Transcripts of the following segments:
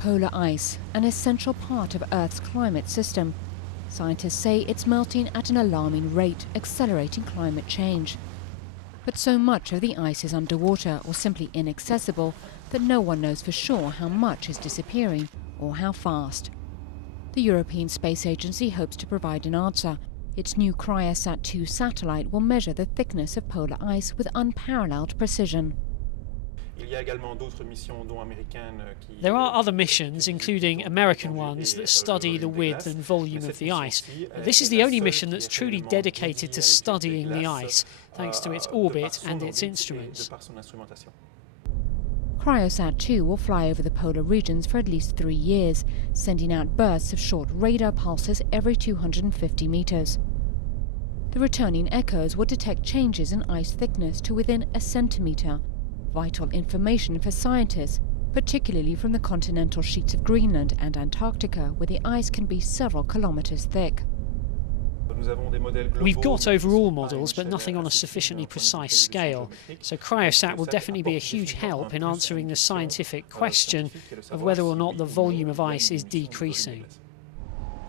Polar ice, an essential part of Earth's climate system. Scientists say it's melting at an alarming rate, accelerating climate change. But so much of the ice is underwater or simply inaccessible that no one knows for sure how much is disappearing or how fast. The European Space Agency hopes to provide an answer. Its new Cryosat-2 satellite will measure the thickness of polar ice with unparalleled precision. There are other missions, including American ones, that study the width and volume of the ice. This is the only mission that's truly dedicated to studying the ice, thanks to its orbit and its instruments. Cryosat-2 will fly over the polar regions for at least 3 years, sending out bursts of short radar pulses every 250 meters. The returning echoes will detect changes in ice thickness to within a centimeter, vital information for scientists, particularly from the continental sheets of Greenland and Antarctica, where the ice can be several kilometers thick. We've got overall models, but nothing on a sufficiently precise scale, so Cryosat will definitely be a huge help in answering the scientific question of whether or not the volume of ice is decreasing.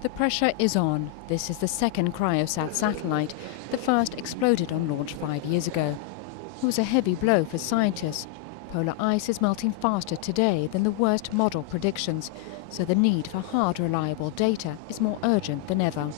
The pressure is on. This is the second Cryosat satellite. The first exploded on launch 5 years ago. It was a heavy blow for scientists. Polar ice is melting faster today than the worst model predictions, so the need for hard, reliable data is more urgent than ever.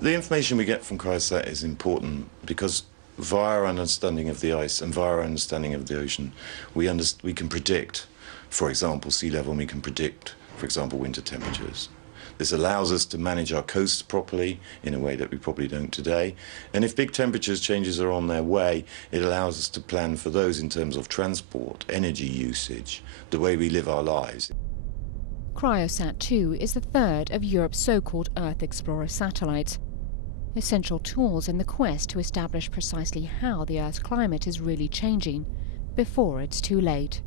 The information we get from Cryosat is important because via our understanding of the ice and via our understanding of the ocean, we can predict, for example, sea level, and we can predict, for example, winter temperatures. This allows us to manage our coasts properly in a way that we probably don't today. And if big temperature changes are on their way, it allows us to plan for those in terms of transport, energy usage, the way we live our lives. Cryosat-2 is the third of Europe's so-called Earth Explorer satellites. Essential tools in the quest to establish precisely how the Earth's climate is really changing before it's too late.